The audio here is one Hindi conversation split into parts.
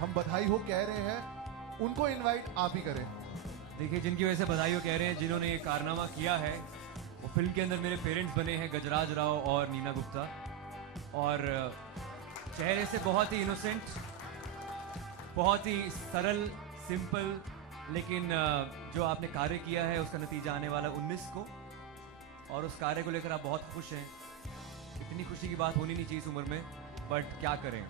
हम बधाई हो कह रहे हैं उनको इनवाइट आप ही करें। देखिए, जिनकी वजह से बधाई हो कह रहे हैं, जिन्होंने ये कारनामा किया है, वो फिल्म के अंदर मेरे पेरेंट्स बने हैं, गजराज राव और नीना गुप्ता। और चेहरे से बहुत ही इनोसेंट, बहुत ही सरल, सिंपल, लेकिन जो आपने कार्य किया है उसका नतीजा आने वाला 19 को, और उस कार्य को लेकर आप बहुत खुश हैं। इतनी खुशी की बात होनी नहीं चाहिए इस उम्र में, बट क्या करें।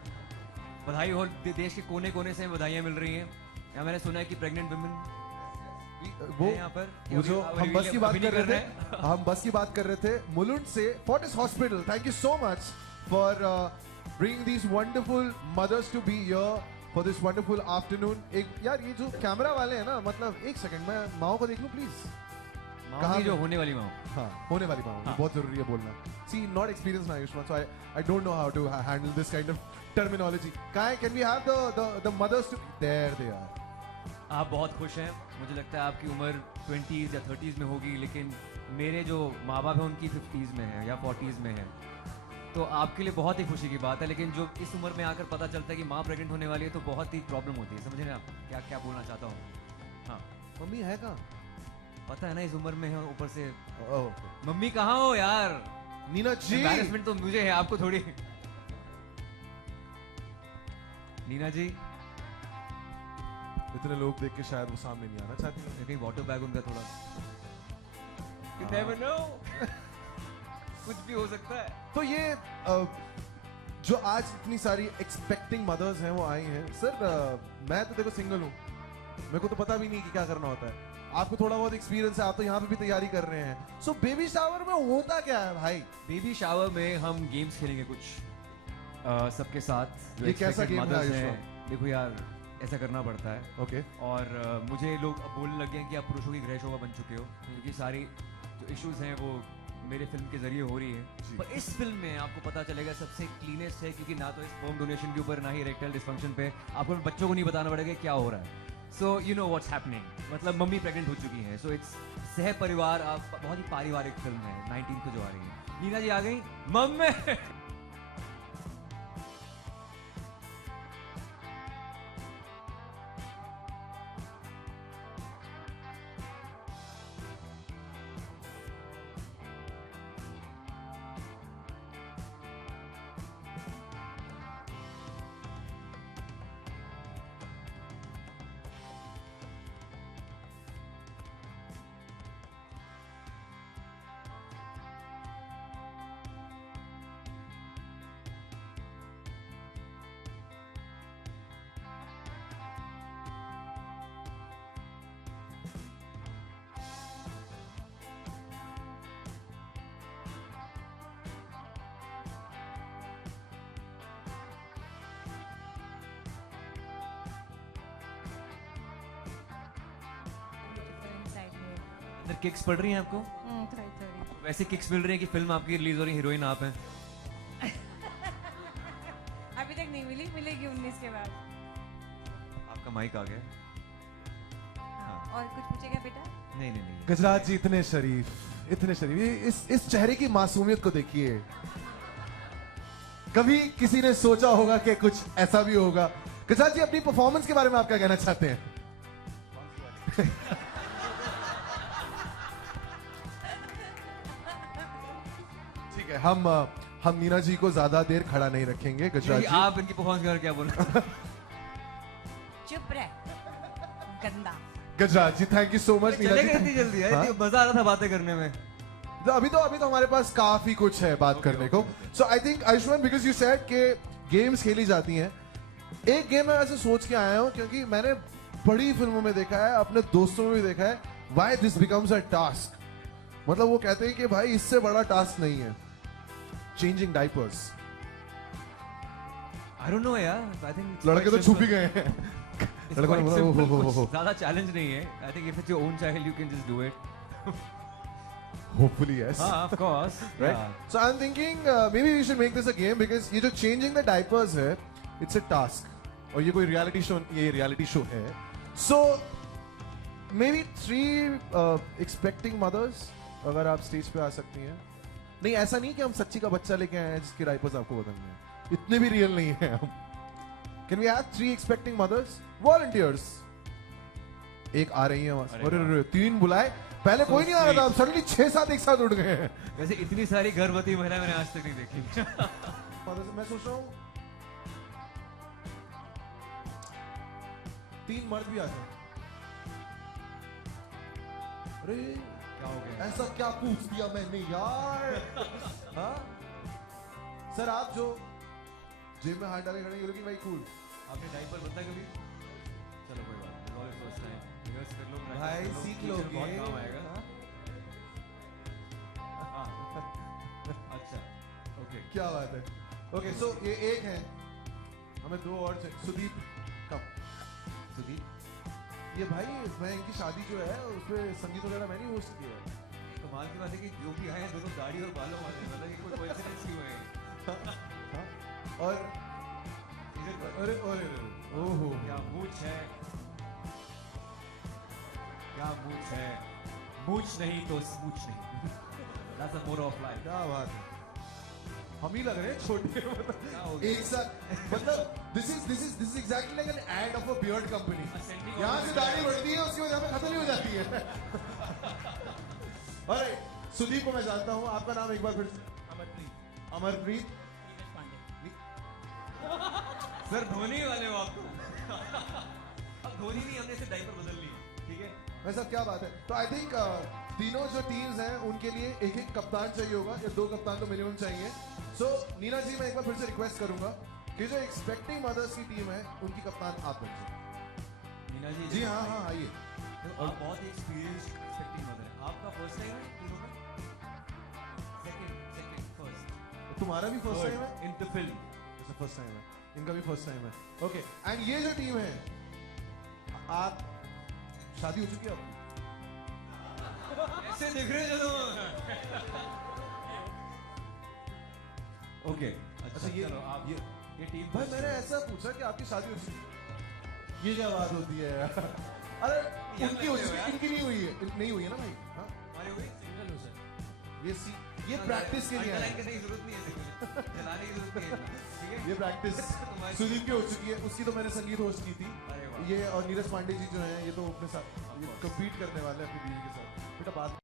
बधाई हो, देश के कोने कोने से बधाइयाँ मिल रही हैं। यहाँ मैंने सुना है कि प्रेग्नेंट वुमेन वो यहाँ पर वो जो हम बस की बात कर रहे थे, हम बस की बात कर रहे थे मुलुंड से Fortis hospital. Thank you so much for bringing these wonderful mothers to be here for this wonderful afternoon. एक यार ये जो कैमरा वाले हैं ना, मतलब एक सेकंड मैं माओ को देख लूं प्लीज। कहाँ जो होने वाली माँ? हाँ, होने वाली माँ। हाँ। बहुत जरूरी है बोलना। सी नॉट एक्सपीरियंस ना Ayushmann, so I don't know how to handle this kind of terminology. Can we have the mothers to there they are. आप बहुत खुश हैं। मुझे लगता है आपकी उम्र 20s या 30s में होगी, लेकिन मेरे जो माँ बाप हैं उनकी 50s में है या 40s में है। तो आपके लिए बहुत ही खुशी की बात है, लेकिन जो इस उम्र में आकर पता चलता है कि माँ प्रेग्नेंट होने वाली है तो बहुत ही प्रॉब्लम होती है। समझे ना आप क्या क्या बोलना चाहता हूँ? हाँ, मम्मी है कहाँ? पता है ना, इस उम्र में है, ऊपर से ओह, मम्मी कहाँ हो यार? नीना जी। एम्बैरेसमेंट तो मुझे है, आपको थोड़ी। नीना जी, इतने लोग देख के शायद वो सामने नहीं आना चाहती हैं। कहीं वाटर बैग उनका थोड़ा, you never know। कुछ भी हो सकता है। तो ये जो आज इतनी सारी एक्सपेक्टिंग मदर्स हैं वो आई हैं। सर मैं तो देखो सिंगल हूँ, मेरे को तो पता भी नहीं कि क्या करना होता है। आपको थोड़ा बहुत एक्सपीरियंस है, आप तो यहाँ पे भी तैयारी कर रहे हैं। सो बेबी शावर में होता क्या है भाई? बेबी शावर में हम गेम्स खेलेंगे कुछ सबके साथ। जो ये कैसा expected गेम है mothers हैं। आयुष्मान? देखो यार, ऐसा करना पड़ता है। ओके। और मुझे लोग अब बोलने लगे हैं कि आप पुरुषों की ग्रह शोभा बन चुके हो, क्योंकि सारी जो इश्यूज हैं वो मेरे फिल्म के जरिए हो रही जी। है। पर इस फिल्म में आपको पता चलेगा सबसे क्लीनेस्ट है, क्योंकि ना तो इस स्पर्म डोनेशन के ऊपर, ना ही इरेक्टाइल डिस्फंक्शन पे आपको बच्चों को नहीं बताना पड़ेगा क्या हो रहा है। So you know what's happening, मतलब मम्मी प्रेग्नेंट हो चुकी हैं। सो इट्स सह परिवार, आप बहुत ही पारिवारिक फिल्म है। 19 को जो आ रही है। नीना जी आ गई मम्मी। अंदर किक्स पड़ रही हैं आपको? थोड़ी। वैसे किक्स मिल रही हैं कि फिल्म आपकी रिलीज हो रही है, हीरोइन आप हैं। अभी तक नहीं मिली, मिलेगी 19 के बाद। आपका माइक आ गया। हाँ। और कुछ पूछेगा बेटा? नहीं नहीं नहीं। गजराज जी इतने शरीफ, इतने शरीफ। ये इस चेहरे की मासूमियत को देखिए। कभी किसी ने सोचा होगा कि कुछ ऐसा भी होगा? गजराज जी, अपनी परफॉर्मेंस के बारे में आप क्या कहना चाहते हैं? ठीक है, हम नीना जी को ज्यादा देर खड़ा नहीं रखेंगे। गजराज जी, आप इनकी परफॉर्मेंस के बारे में क्या बोल रहे हैं? चुप रह, गंदा। Gajraj ji thank you so much. Neena चलेगा जी, इतनी जल्दी है? हाँ? मजा आ रहा था बातें करने में। अभी तो हमारे पास काफी कुछ है बात करने को। So I think Ayushmann, because you said के गेम्स खेली जाती हैं, एक गेम मैं वैसे सोच के आया हूं, क्योंकि मैंने बड़ी फिल्मों में देखा है, अपने दोस्तों में भी देखा है, why this becomes a task. मतलब वो कहते हैं कि भाई इससे बड़ा टास्क नहीं है, changing diapers. I don't no यार, आई थिंक लड़के तो छुप ही गए हैं। लड़कों ने बोला, "ओह, हो, हो, हो।" ज्यादा चैलेंज नहीं है। I think if it's your own child you can just do it. Hopefully yes. हाँ, of course. Right? Yeah. So I'm thinking maybe we should make this a game, because ये जो changing the diapers है, it's a task. और ये कोई reality show है. So maybe 3 expecting mothers अगर आप स्टेज पे आ सकती हैं। नहीं, ऐसा नहीं कि हम सच्ची का बच्चा लेके आए हैं जिसके डायपर्स आपको बदलने हैं, इतने भी रियल नहीं है हम। Can we have 3 expecting mothers? Volunteers. एक आ रही है वहां से। अरे 3 बुलाए, पहले कोई नहीं आ रहा था, सडनली 6-7 एक साथ उठ गए हैं। वैसे इतनी सारी गर्भवती महिला मैंने आज तक नहीं देखी। मैं सोच रहा हूँ 3 मर्द भी आ जाए। अरे क्या हो गया? ऐसा क्या पूछ दिया मैंने यार? हाँ? सर आप जो जेब में हाथ डाले खड़े हैं, लुकिंग वेरी कूल। आपने डायपर बदला कभी? चलो कोई बात नहीं, ऑल फर्स्ट टाइम। रिवर्स कर लो, practice भाई कर लो, सीख future लोगे। बहुत काम आएगा। हाँ। अच्छा, ओके। क्या बात है। ओके सो ये एक है, हमें 2 और चाहिए। सुदीप कम। सुदीप ये भाई, मैं इनकी शादी जो है उसमें संगीत वगैरह मैं नहीं होस्ट किया है। कमाल की बात है कि जो भी आए हैं दोनों दाढ़ी और बालों वाले हैं, मतलब ये कोई कोइंसिडेंस नहीं हुए हैं। हाँ? और अरे अरे ओहो क्या मूछ है, क्या मूछ है, मूछ नहीं तो स्मूच नहीं। That's the motto of life. क्या बात है। हम ही लग रहे हैं छोटे, क्या हो गया? एक साथ, मतलब this is exactly like an ad of a beard company. Ascending यहाँ order से से दाढ़ी बढ़ती है, उसकी वजह से खत्म ही हो जाती है। अरे सुदीप को मैं जानता हूँ, आपका नाम एक बार फिर से। अमरप्रीत। सर धोनी वाले हो आप तो। अब धोनी नहीं, हमने सिर्फ डायपर बदल ली, ठीक है? वैसा क्या बात है। तो आई थिंक तीनों जो टीम्स हैं उनके लिए एक एक कप्तान चाहिए होगा, या 2 कप्तान तो मिनिमम चाहिए। सो नीना जी, मैं एक बार फिर से रिक्वेस्ट करूंगा कि जो एक्सपेक्टिंग मदर्स की टीम है उनकी कप्तान आप बन जाए। मीना जी, जी हाँ हाँ आइए। तो आप बहुत ही एक्सपीरियंस्ड एक्सपेक्टिंग मदर हैं। आपका फर्स्ट टाइम है तीनों का? Second, first. तुम्हारा भी फर्स्ट टाइम है? In the film. अच्छा फर्स्ट टाइम है, इनका भी फर्स्ट टाइम है। ओके एंड ये जो टीम है, आप शादी हो चुकी है आपकी? ऐसे दिख रहे हो ओके। अच्छा ये चलो आप ये टीम भाई मैंने ऐसा पूछा कि आपकी शादी हो चुकी है, ये क्या बात होती है यार? अरे उनकी हो चुकी है, इनकी नहीं हुई है, नहीं हुई है ना भाई? हाँ हमारे हुए सिंगल हो सर। ये प्रैक्टिस के लिए है। अंडरलाइन करने की जरूरत नहीं है, सिर्फ जलाने की जरूरत नहीं है, ठीक है? ये प्रैक्टिस तुम्हारी- सुदीप की हो चुकी है, उसकी तो मैंने संगीत होस्ट की थी। अरे वाह। ये और नीरज पांडे जी जो हैं, ये तो अपने साथ कम्पीट करने वाले हैं अपनी बीवी के साथ। बेटा बात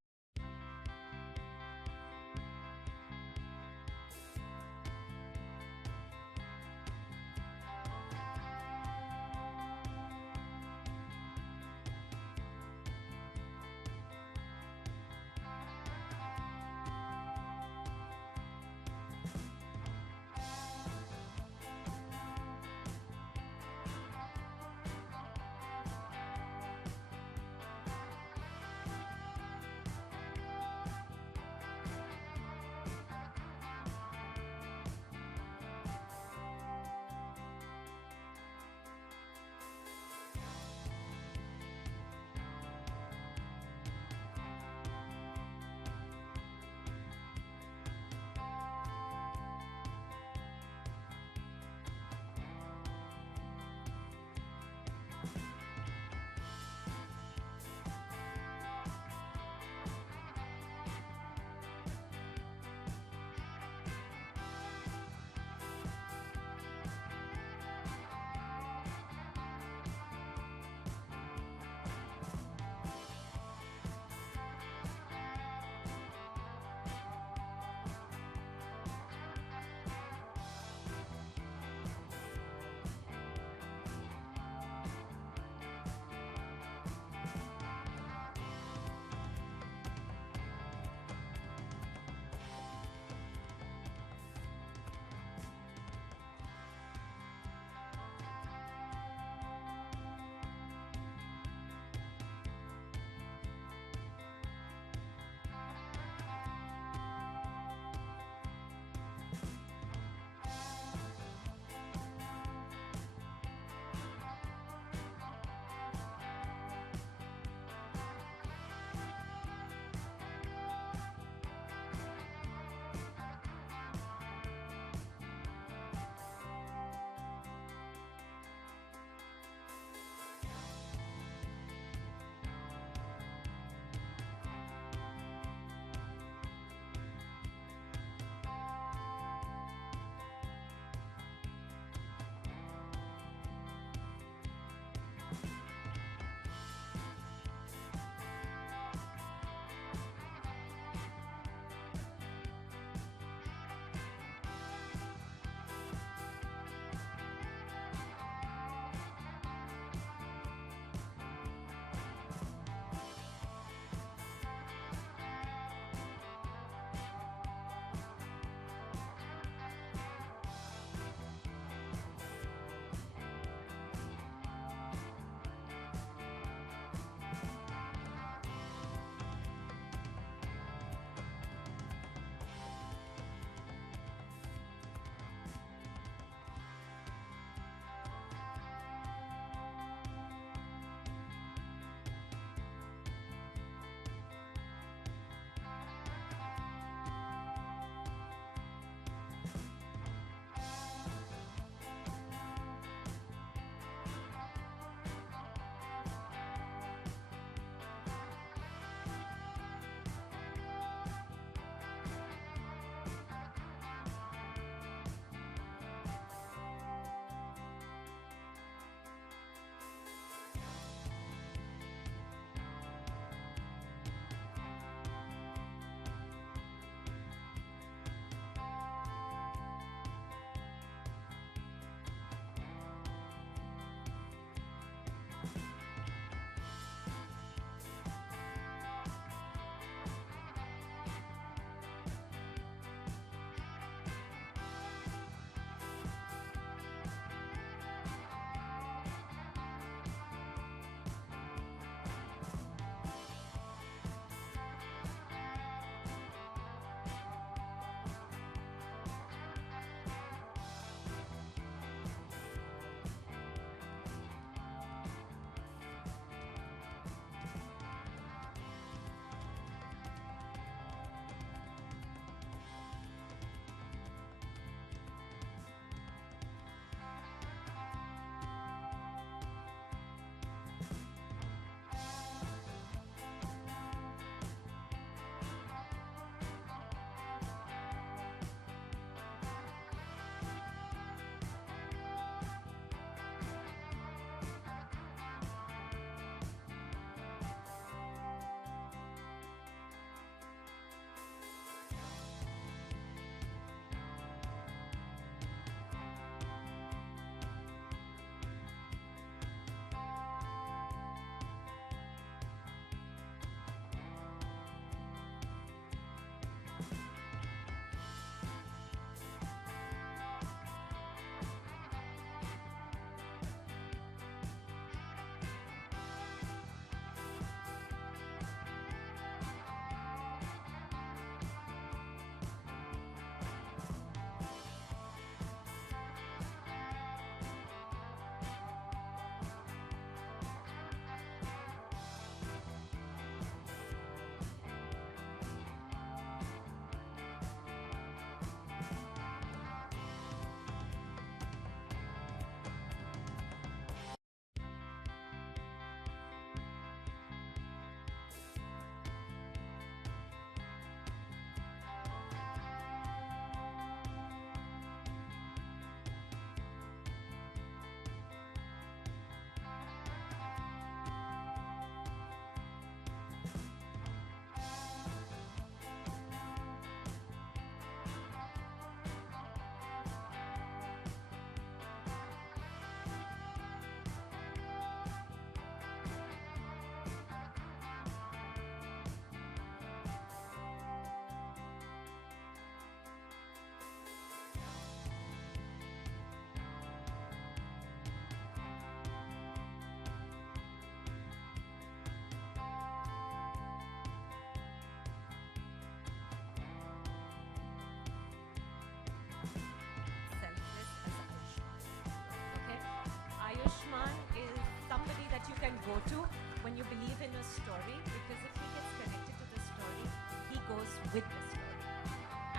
to when you believe in a story, because if he gets connected to the story, he goes with the story.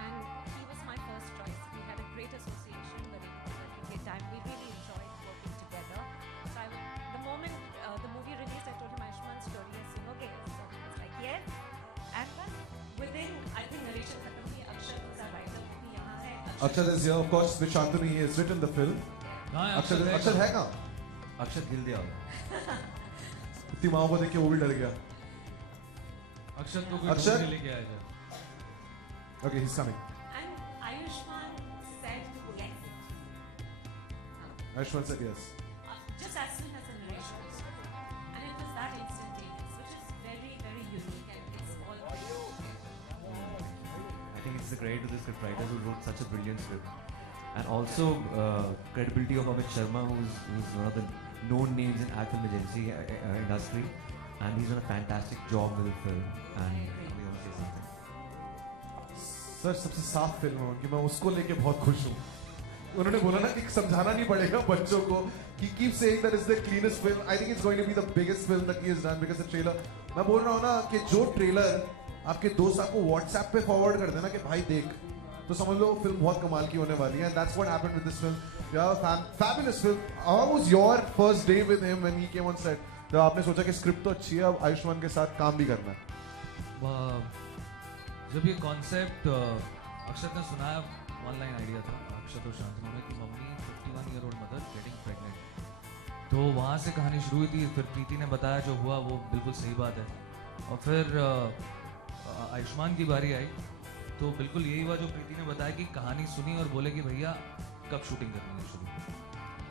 And he was my first choice. We had a great association, but it was a great time. We really enjoyed working together. So the moment the movie released, I told him Ayushman's story is okay. So he was like, yes. And then within, I think narration khatam hui, Akshat was our writer. वो भी यहाँ है. Akshat is here, of course, with Shantanu. He has written the film. Akshat है कहाँ? अक्षत गिल दिया इतनी माओ को देख के वो भी डर गया. अक्षत को अक्षत? कोई लेके आया था. Okay, he's coming. And Ayushman said yes. Ayushman said yes. Just as soon as the narration was over. And it was that instantaneous, which is very, very unique, and it's all I think it's the credit to the scriptwriter who wrote such a brilliant script, and also credibility of Amit Sharma, who's one of the known names in film agency industry, and he's done a fantastic job with the film. And we want to say something. Sir सबसे साफ फिल्म है उनकी, मैं उसको लेके बहुत खुश हूँ. उन्होंने बोला ना कि समझाना नहीं पड़ेगा बच्चों को कि keep saying that it's the cleanest film. I think it's going to be the biggest film that he has done because the trailer. मैं बोल रहा हूँ ना कि जो ट्रेलर आपके दोस्त आपको WhatsApp पे फॉरवर्ड कर देना कि भाई देख, तो समझ लो फिल्म बहुत कमाल की होने वाली है. And that's what happened with this film. Yeah, fabulous film. How was your first day with him when he came on set? जब आपने सोचा कि स्क्रिप्ट तो अच्छी है, अब आयुष्मान के साथ काम भी करना है. जब ये कॉन्सेप्ट अक्षत ने सुनाया, ऑनलाइन आइडिया था अक्षत और शांतनु में कि mummy 51-year-old mother getting pregnant, तो वहाँ से कहानी शुरू हुई थी. फिर प्रीति ने बताया जो हुआ वो बिल्कुल सही बात है, और फिर आयुष्मान की बारी आई तो बिल्कुल यही हुआ जो प्रीति ने बताया कि कहानी सुनी और बोले कि भैया कब शूटिंग करनी है शुरू.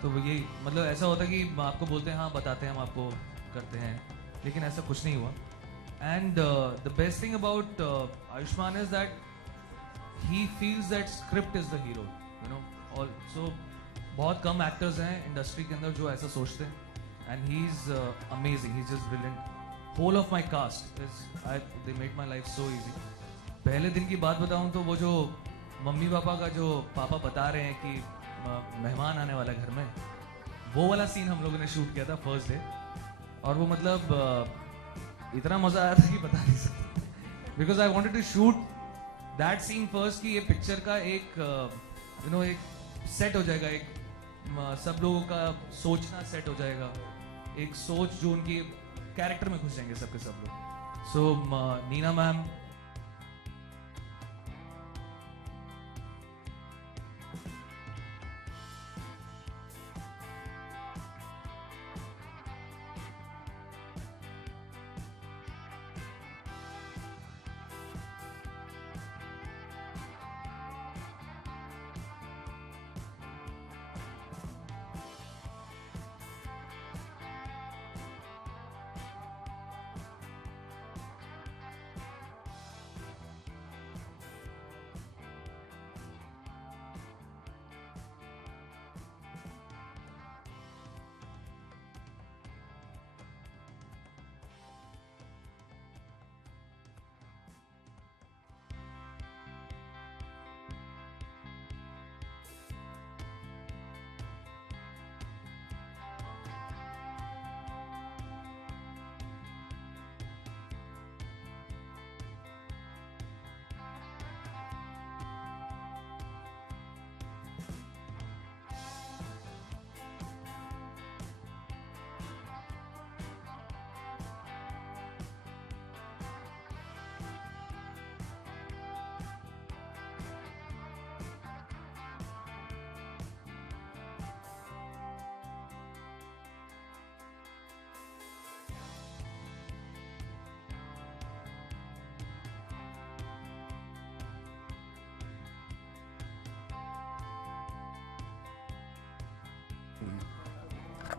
तो यही मतलब ऐसा होता है कि आपको बोलते हैं हाँ बताते हैं हम आपको करते हैं, लेकिन ऐसा कुछ नहीं हुआ. And the best thing about Ayushman is that he feels that script is the hero, you know. Also, बहुत कम actors हैं industry के अंदर जो ऐसा सोचते हैं, and he's amazing. He's just brilliant. Whole of my cast they made my life so easy. पहले दिन की बात बताऊं तो वो जो मम्मी पापा का जो पापा बता रहे हैं कि मेहमान आने वाला घर में, वो वाला सीन हम लोगों ने शूट किया था फर्स्ट डे, और वो मतलब इतना मजा आया था कि बता नहीं सकता. Because I wanted to shoot that scene first कि ये पिक्चर का एक एक सेट हो जाएगा, एक सब लोगों का सोचना सेट हो जाएगा, एक सोच जो उनकी कैरेक्टर में घुस जाएंगे सबके सब लोग. सो नीना मैम,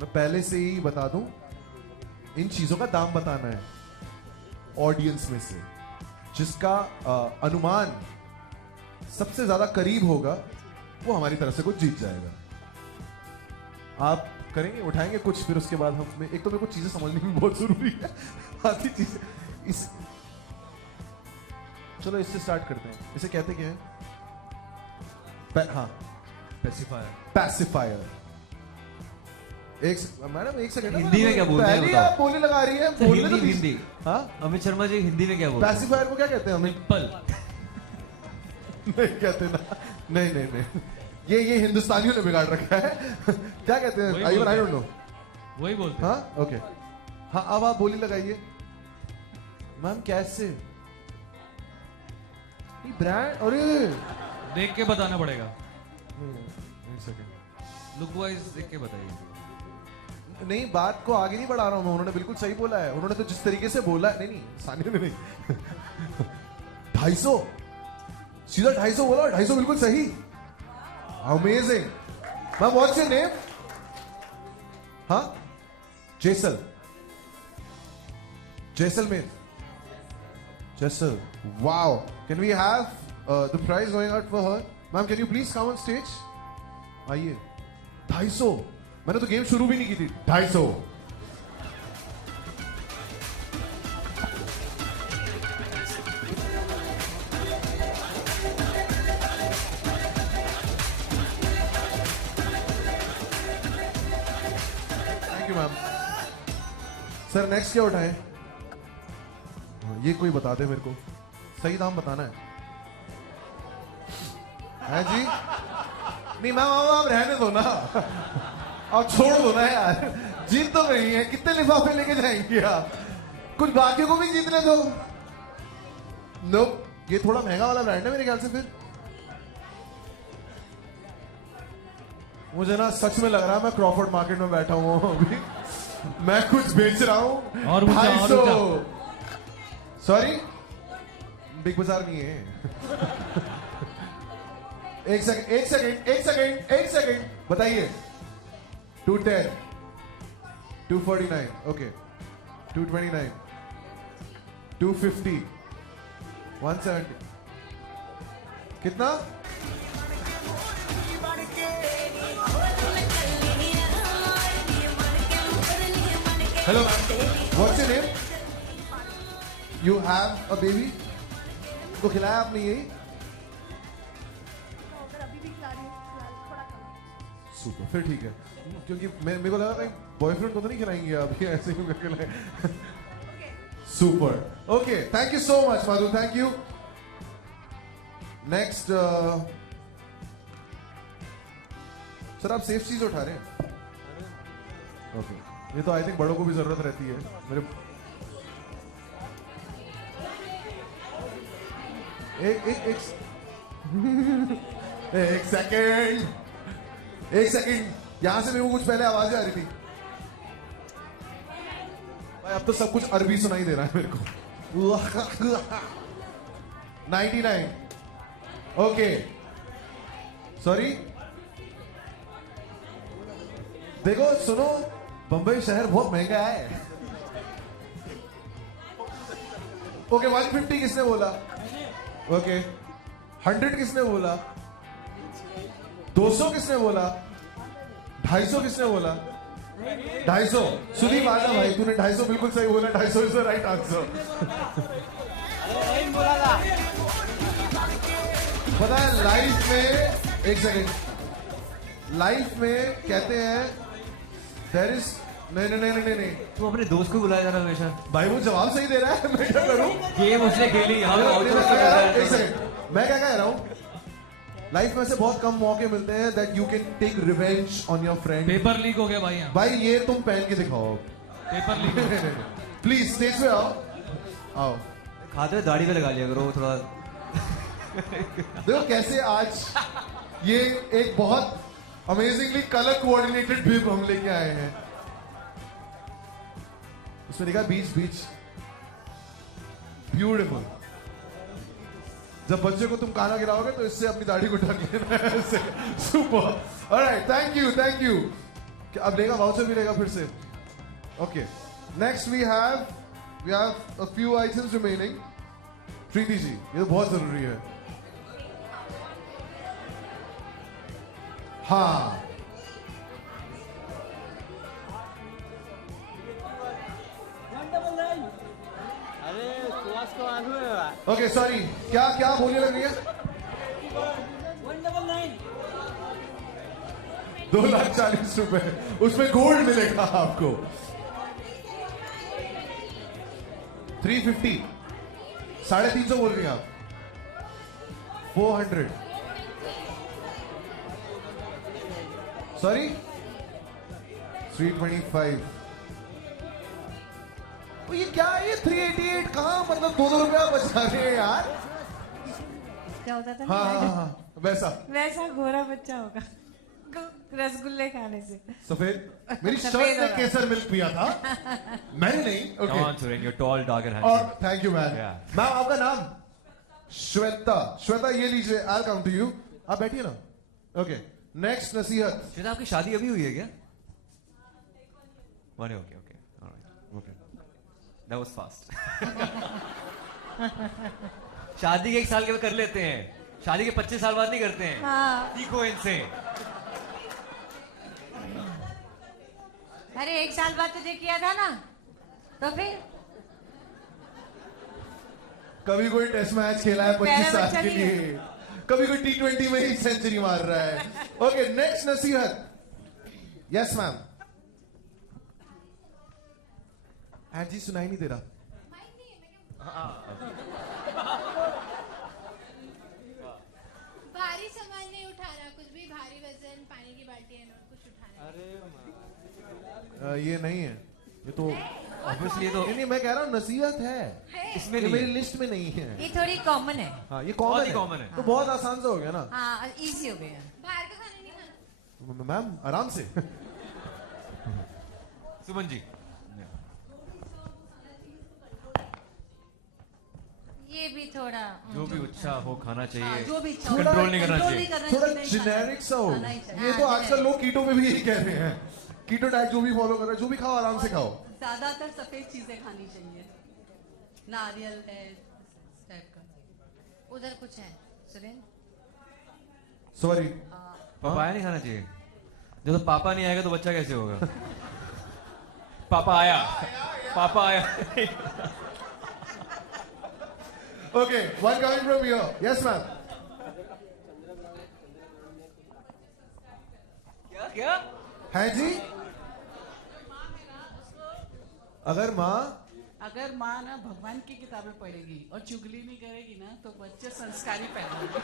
मैं पहले से ही बता दूं, इन चीजों का दाम बताना है ऑडियंस में से, जिसका अनुमान सबसे ज्यादा करीब होगा वो हमारी तरफ से कुछ जीत जाएगा. आप करेंगे, उठाएंगे कुछ, फिर उसके बाद हम एक तो मेरे को चीजें समझने में बहुत जरूरी है. आधी चीजें इस चलो इससे स्टार्ट करते हैं. इसे कहते क्या है? हाँ, पेसिफायर. पैसिफायर. मैडम एक सेकंड, हिंदी में क्या बोलते हैं पहले बताओ? आप बोली लगा रही है, सर, बोलने हिंदी तो दीजिए। हिंदी हाँ, अमित शर्मा जी हिंदी में क्या बोलते हैं? पैसिफायर को क्या कहते हैं हमें? निप्पल। नहीं कहते ना, नहीं नहीं नहीं, ये हिंदुस्तानियों ने बिगाड़ रखा है। क्या कहते हैं? वही आई बोलते डोंट नो। वही बोलते हैं। हाँ ओके, हाँ अब आप बोली लगाइए। मैम कैसे? ब्रांड, अरे देख के बताना पड़ेगा, एक सेकंड, लुक वाइज देख के बताइए। नहीं बात को आगे नहीं बढ़ा रहा हूं मैं, उन्होंने बिल्कुल सही बोला है, उन्होंने तो जिस तरीके से बोला है, नहीं सानिया ने नहीं। 250 सीधा 250 बोला, 250 बिल्कुल सही, amazing. Ma'am what's your name? हाँ Jaisal, Jaisalmer, Jaisal, wow. Can we have the prize going out for her? Ma'am can you please come on stage? आइए। 250, मैंने तो गेम शुरू भी नहीं की थी। 250, thank you ma'am. Sir next क्या उठाएं? ये कोई बता दे मेरे को, सही दाम बताना है जी? नहीं मैम आप रहने दो ना, आप छोड़ दो ना यार, जीत तो गई है, कितने लिफाफे लेके जाएंगे आप? कुछ बाकियों को भी जीतने दो। नो, ये थोड़ा महंगा वाला ब्रांड है मेरे ख्याल से। फिर मुझे ना सच में लग रहा है मैं क्रॉफर्ड मार्केट में बैठा हुआ हूँ अभी, मैं कुछ बेच रहा हूँ। और ऊंचा, और 250, सॉरी बिग बाजार नहीं है। एक सेकंड एक सेकंड एक सेकंड एक सेकंड, बताइए। 210, 249, ओके, 229, 250, 170, कितना? Hello, what's your name? You have a baby? तो खिलाया आपने यही? सुपर, फिर ठीक है, क्योंकि मेरे को लगा कहीं बॉयफ्रेंड को तो नहीं खिलाएंगे आप, ये ऐसे ही करके लाए। Super, okay, thank you so much Madhu, thank you. Next, sir आप सेफ चीज उठा रहे हैं? ओके, ये तो आई थिंक बड़ों को भी जरूरत रहती है मेरे। एक सेकेंड, एक सेकेंड, यहां से मेरे को कुछ पहले आवाजें आ रही थी भाई, अब तो सब कुछ अरबी सुनाई दे रहा है मेरे को। 99, ओके, सॉरी, देखो सुनो, बंबई शहर बहुत महंगा है। ओके, 150 किसने बोला? ओके, 100 किसने बोला? 200 किसने बोला? 250 किसने बोला? 250, सुदीप आजा भाई, तूने 250 बिल्कुल सही बोला, 250 इज द राइट आंसर। पता है लाइफ में, एक सेकेंड, लाइफ में कहते हैं देयर इज, नहीं, तू अपने दोस्त को बुलाया जा रहा है हमेशा। भाई वो जवाब सही दे रहा है, मैं क्या करूं? गेम उसने खेली, यहाँ पे आउट कर रहा एक है। सेकंड, मैं क्या कह रहा हूं, लाइफ में से बहुत कम मौके मिलते हैं that you can take revenge on your friend. Paper leak हो गया भाई यहाँ, भाई ये तुम पहन के दिखाओ, पेपर लीक। प्लीज स्टेज पे आओ, आओ। खाते हुए दाढ़ी पे लगा लिया करो थोड़ा। देखो कैसे आज ये एक बहुत अमेजिंगली कलर कोऑर्डिनेटेड बिब हम लेके आए हैं। उसमें लिखा बीच बीच, ब्यूटीफुल। जब बच्चे को तुम खाना गिराओगे तो इससे अपनी दाढ़ी को ढक लेना है ऐसे। Super, alright, thank you, thank you. अब लेगा, वाउचर भी लेगा फिर से। Okay, next we have a few items remaining. Preeti ji, ये तो बहुत जरूरी है। हाँ, ओके सॉरी, क्या क्या बोलने लग रही है? 2,40,000 रुपए, उसमें गोल्ड मिलेगा आपको। 350, 350 बोल रही हैं आप। 400, सॉरी 325। तो ये क्या है, ये 388 कहाँ, मतलब 2 रुपया बचा रहे हैं यार। क्या होता था हाँ ना, हाँ हाँ वैसा वैसा गोरा बच्चा होगा रसगुल्ले खाने से। सफेद। मेरी सफेद शर्ट ने होगा। केसर मिल्क पिया था, मैंने नहीं। Come okay on, Suren, you're tall, dark and और handsome. Thank you ma'am. Yeah. Ma'am आपका नाम? श्वेता। श्वेता ये लीजिए, आई काउंट टू यू। आप बैठिए ना। ओके नेक्स्ट नसीहत। श्वेता, आपकी शादी अभी हुई है क्या? One, okay, okay, all right, okay. That was fast. शादी के 1 साल के बाद कर लेते हैं, शादी के 25 साल बाद नहीं करते हैं। हाँ। सीखो इनसे। अरे 1 साल बाद तुझे किया था ना, तो फिर कभी कोई टेस्ट मैच खेला है 25 पहला साल बच्चा के नहीं है। लिए, कभी कोई T20 में ही सेंचुरी मार रहा है। ओके नेक्स्ट नसीहत। Yes ma'am. जी सुनाई नहीं दे रहा। भारी सामान नहीं उठा रहा, कुछ भी भारी वजन, पानी की बाल्टी है, कुछ उठाना। ये नहीं है, ये तो Obviously ये तो नहीं, मैं कह रहा हूँ नसीहत है, इसमें ये नहीं मेरी है। लिस्ट में नहीं है। ये थोड़ी कॉमन है। हाँ ये बहुत कॉमन ही है, common है। तो बहुत आसान से हो गया ना। हाँ इजी हो गया। बाहर का खाना नहीं खाना। मैम आराम से। सुमन जी। ये भी थोड़ा जो भी अच्छा हो खाना चाहिए, जो भी इच्छा थोड़ा कंट्रोल नहीं करना कंट्रोल चाहिए। नहीं करना थोड़ा चाहिए, नहीं जेनेरिक सा हो। खाना ही चाहिए। ये तो आजकल लोग कीटो में भी यही कह रहे हैं, कीटो डाइट जो भी फॉलो कर रहे हैं, जो भी खाओ आराम से खाओ। ज्यादातर सफेद चीजें खानी चाहिए, नारियल है इस टाइप का। उधर कुछ है सुरेन। सॉरी पापाया नहीं खाना चाहिए। जब तो पापा नहीं आएगा तो बच्चा कैसे होगा? पापा आया, पापा आया। Okay one coming from here. Yes ma'am. क्या क्या? है जी। अगर माँ अगर माँ ना भगवान की किताबें पढ़ेगी और चुगली नहीं करेगी ना, तो बच्चे संस्कारी पैदा होंगे।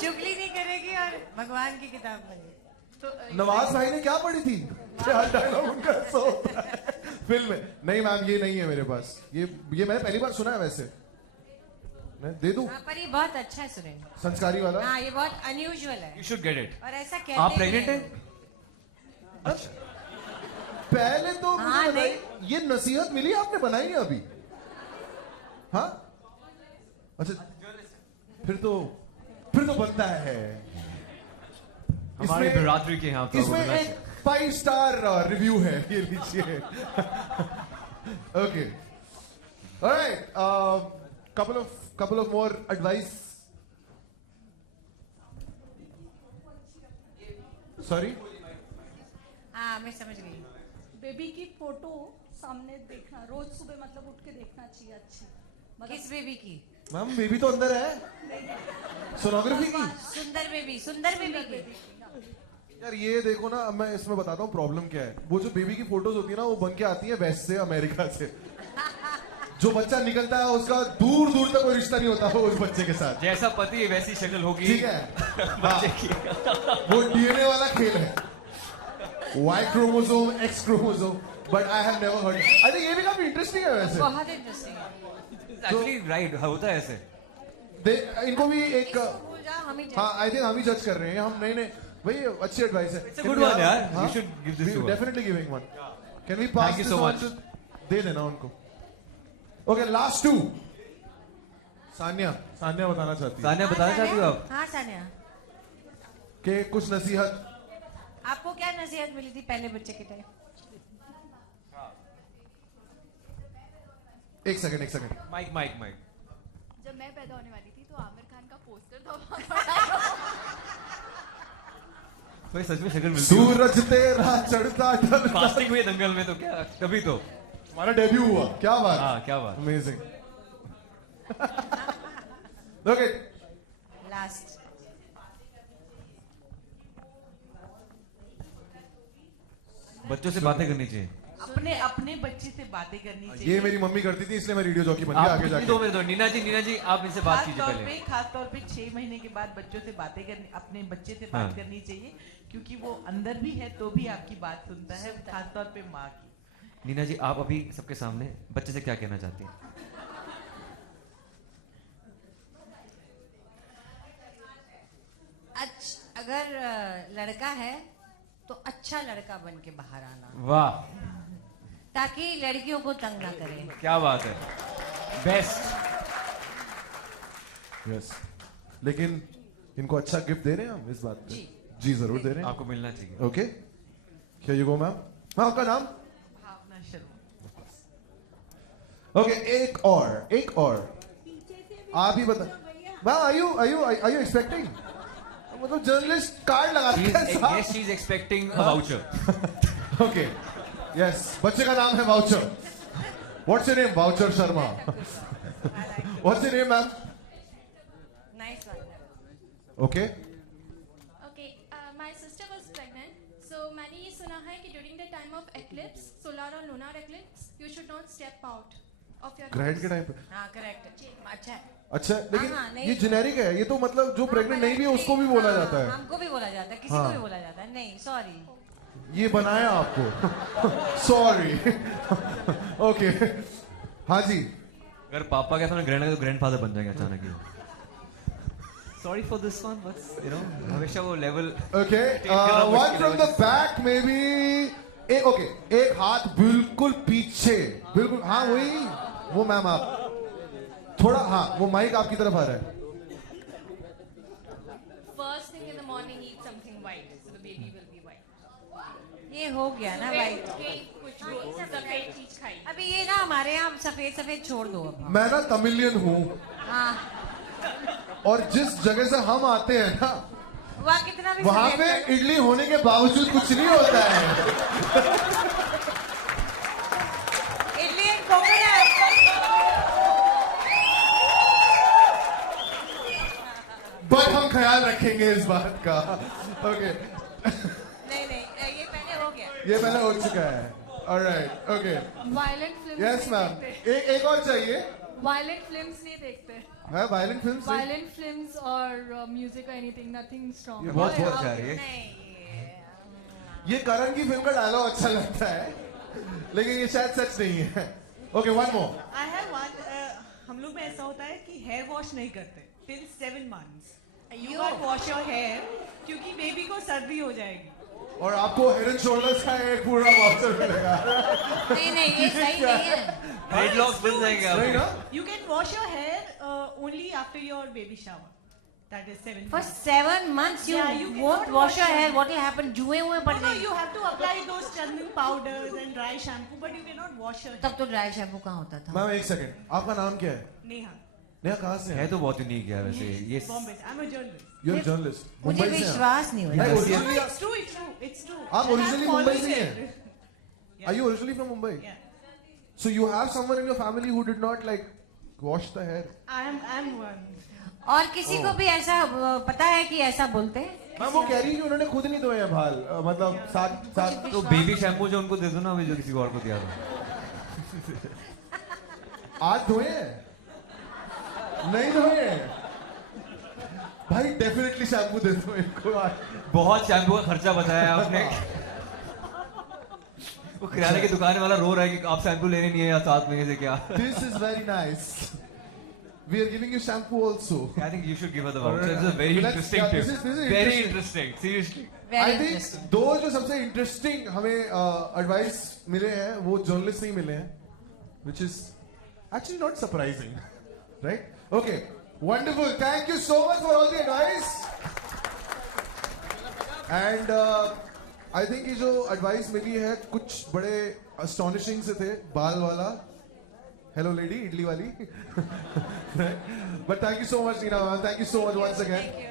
चुगली नहीं करेगी और भगवान की किताब पढ़ेगी। तो नवाज भाई ने क्या पढ़ी थी? क्या डायलॉग उनका सो होता है फिल्म में। नहीं मैम ये नहीं है मेरे पास, ये मैंने पहली बार सुना है। वैसे मैं दे दूं हाँ पर ये बहुत अच्छा है सुरेन। संस्कारी वाला। हाँ ये बहुत अनयूजुअल है You should get it. और ऐसा कहते आप भी प्रेग्नेंट हैं। हैं? अच्छा। पहले तो मुझे हाँ, बताइए, ये नसीहत मिली आपने, बनाई नहीं अभी? हाँ अच्छा, फिर तो बनता है। हमारे इसमें- बिरादरी के यहाँ इसमें एक 5 स्टार रिव्यू है, ये लीजिए। Okay alright, couple of more advice. Sorry? हाँ मैं समझ गई। बेबी की फोटो सामने देखना, रोज सुबह मतलब उठ के देखना चाहिए अच्छी। किस बेबी की? मैम बेबी तो अंदर है, सोनोग्राफी की। सुंदर बेबी की। यार ये देखो ना, अब मैं इसमें बताता हूँ प्रॉब्लम क्या है। वो जो बेबी की फोटोज होती है ना, वो बन के आती है वेस्ट से, अमेरिका से। जो बच्चा निकलता है उसका दूर दूर तक कोई रिश्ता नहीं होता हो उस बच्चे के साथ। जैसा पति वैसी शक्ल होगी। ठीक है बच्चे हाँ, की। वो डीएनए वाला खेल है, Y chromosome X chromosome. But I have never heard. I think ये भी काफी इंटरेस्टिंग है वैसे। बहुत इंटरेस्टिंग है। Actually right, होता है ऐसे। इनको भी एक भूल जाओ हम ही हाँ, आई थिंक हम ही जज कर रहे हैं। हम नहीं भाई अच्छी एडवाइस है। It's a good one, यार. You should give this to her. Definitely giving one. Can we pass Thank you so much. दे देना उनको। Okay last 2। सान्या बताना चाहती है सानिया बताना चाहती हो आप? हाँ सानिया, कि कुछ नसीहत। आपको क्या नसीहत मिली थी पहले बच्चे के टाइम? एक सेकंड माइक। जब मैं पैदा होने वाली थी तो आमिर खान का पोस्टर था। तो ये सच में शक्ल मिलती है। सूरज तेरा चढ़ता ढलता। फास्टिंग हुई दंगल में तो क्या, तभी तो। हमारा डेब्यू हुआ, क्या बात। हाँ क्या बात। अमेजिंग। ओके लास्ट बच्चों से बातें करनी चाहिए। अपने अपने बच्चे से बातें करनी चाहिए। ये मेरी मम्मी करती थी, इसलिए मैं रेडियो जॉकी बन गया आप आगे कितनी जाके। दो मेरे दो नीना जी आप इनसे बात कीजिए पहले। खास तौर पे 6 महीने के बाद बच्चों से बातें करनी, अपने बच्चे से बात हाँ। करनी चाहिए, क्योंकि वो अंदर भी है तो भी आपकी बात सुनता है, खास तौर पे माँ की। नीना जी आप अभी सबके सामने बच्चे से क्या कहना चाहती हैं? अगर लड़का है तो अच्छा लड़का बन के बाहर आना, वाह ताकि लड़कियों को तंग ना करे। क्या बात है, बेस्ट। यस, लेकिन इनको अच्छा गिफ्ट दे रहे हैं हम इस बात पे? जी जरूर दे रहे हैं। आपको मिलना चाहिए। Okay, here you go ma'am. हाँ, आपका नाम? भावना शर्मा। ओके, एक और आप ही बता। Ma'am, are you expecting? मतलब जर्नलिस्ट कार्ड लगाते हैं। Yes, she is expecting a voucher. Okay, yes, बच्चे का नाम है voucher. What's your name? Voucher Sharma. What's your name ma'am? Nice one. Okay, Okay, my sister was pregnant, so मैंने ये सुना है कि during the time of eclipse, solar or lunar eclipse, you should not step out of your ग्रहण house. के टाइम पे। हाँ करेक्ट, अच्छा है। अच्छा, लेकिन हाँ, नहीं। ये जेनेरिक है, ये तो मतलब जो प्रेग्नेंट नहीं भी है उसको भी बोला जाता है। हमको भी बोला जाता है, किसी हाँ। को भी बोला जाता है। नहीं सॉरी, ये बनाया आपको। सॉरी। ओके, हाँ जी। अगर पापा के सामने ग्रैंड तो ग्रैंडफादर बन जाएंगे अचानक ही। Sorry for this one, but you know हमेशा वो level. Okay, one from the back may be. Okay, एक हाथ बिल्कुल पीछे, बिल्कुल। हाँ वही, वो मैम आप थोड़ा, हाँ वो माइक आपकी तरफ आ रहा है। First thing in the morning, eat something white, so the baby will be white. ये हो गया ना भाई। कुछ सफेद चीज खाई। अभी ये ना हमारे यहाँ सफेद सफेद छोड़ दो अब। मैं ना तमिलियन हूँ, हाँ, और जिस जगह से हम आते हैं ना, वहाँ कितना भी वहां सफेद पे कर लो। इडली होने के बावजूद कुछ नहीं होता है। Idli and coconut. बट हम ख्याल रखेंगे इस बात का। ओके, नहीं नहीं, ये पहले हो गया। ये पहले हो चुका है। Alright, okay, violent film yes ma'am. एक और चाहिए। वायलेंट फिल्म्स नहीं देखते। है वायलेंट फिल्म? वायलेंट फिल्म्स और म्यूजिक और एनीथिंग, नथिंग स्ट्रॉन्ग। ये बहुत अच्छा है ये। नहीं, ये करण की फिल्म का डायलॉग अच्छा लगता है, लेकिन ये शायद सच नहीं है। Okay, one more. I have one. हम लोग में ऐसा होता है कि हेयर वॉश नहीं करते till 7 months. You can't wash your hair क्योंकि बेबी को सर्दी हो जाएगी। और आपको हेड एंड शोल्डर्स का एक पूरा वाउचर मिलेगा। नहीं नहीं, ये सही नहीं है। हेडलॉक्स बन जाएंगे नहीं ना? आप। You can wash your hair only after your baby shower. That is 7 For months. 7 months you Yeah, you won't cannot wash wash your your hair. hair. What will happen? जुए हुए पड़ No, you जाएंगे। have to apply those chandan powders and dry shampoo, but you cannot wash your hair. तब तो ड्राई शैम्पू कहाँ होता था? मैम एक सेकंड, आपका नाम क्या है? Neha, नया कहाँ से है है? तो बहुत यूनिक है वैसे ये। Bombay. I'm a journalist. You are journalist, मुझे मुंबई से हैं? विश्वास नहीं हो रहा। नहीं, Yes, yes. originally It's true. It's true. It's true. आप And I'm originally मुंबई से following हैं? it. Are you originally from Mumbai? Yeah. So you have someone in your family who did not like wash the hair? I'm one. और किसी को भी ऐसा पता है कि ऐसा बोलते हैं? मैम वो कह रही है कि उन्होंने खुद नहीं धोए हैं बाल, मतलब साथ साथ। तो बेबी शैम्पू जो उनको दे दो ना, अभी जो किसी और को दिया था। आज धोए हैं? नहीं धोए हैं? भाई डेफिनेटली शैम्पू दे दो इनको आज। बहुत शैम्पू का खर्चा बचाया है आपने। वो किराने की दुकान वाला रो रहा है कि आप शैम्पू लेने नहीं है या 7 महीने से क्या। This is very nice. We are giving you shampoo also. I think you should give her the voucher. It's a very Let's- interesting yeah, tip. this is Very interesting. interesting. Seriously. I Very think interesting. दो जो सबसे इंटरेस्टिंग हमें एडवाइस मिले हैं वो जर्नलिस्ट नहीं मिले हैं, which is actually not surprising, right? Okay, wonderful. Thank you so much for all the advice. And I think ये जो एडवाइस मिली है कुछ बड़े astonishing से थे, बाल वाला, hello lady, इडली वाली, right? But thank you so much, Neena ma'am. Thank you so much once again. Thank you.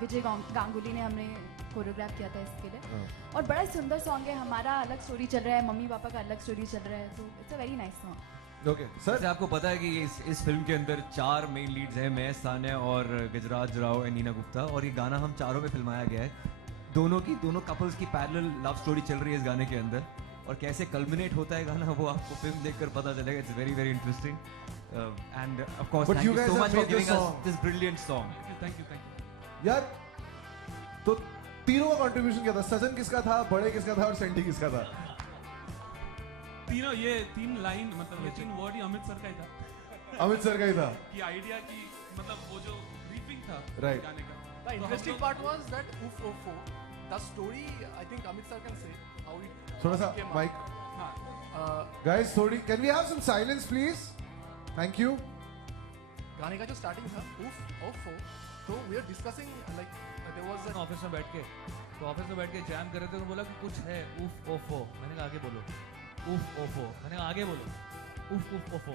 विजय गांगुली ने हमने कोरियोग्राफ किया था इसके लिए और बड़ा सुंदर सॉन्ग है हमारा अलग स्टोरी चल रहा है मम्मी पापा का अलग स्टोरी चल रहा है तो it's a very nice song okay sir वैसे आपको पता है कि इस फिल्म के अंदर 4 मेन लीड्स हैं मैं सान्या और गजराज राव एंड नीना गुप्ता और ये गाना हम चारों में फिल्माया गया है दोनों कपल्स की पैरेलल लव स्टोरी चल रही है इस गाने के अंदर और कैसे कल्मिनेट होता है गाना वो आपको फिल्म देखकर पता चलेगा it's very very interesting end of course But thank you you guys so have much for made this giving us song. This brilliant song thank you यार तो तीनों का कंट्रीब्यूशन क्या था सजन किसका था बड़े किसका था और सेंटी किसका था तीनों ये 3 लाइन मतलब ये 3 वर्ड ही अमित सर का ही था अमित सर का ही था कि आइडिया की मतलब वो जो ब्रीफिंग था Right. गाने का The interesting part was that Oof Ofo, the story, I think Amit sir can say how it थोड़ा सा came माइक up. गाइस थोड़ी can we have some silence please thank you गाने का जो स्टार्टिंग था Oof Ofo, तो we are discussing like there was a office में बैठ के जैम कर रहे थे तो बोला कि कुछ है उफ ओफो मैंने कहा आगे बोलो उफ ओफो मैंने कहा आगे बोलो उफ उफ ओफो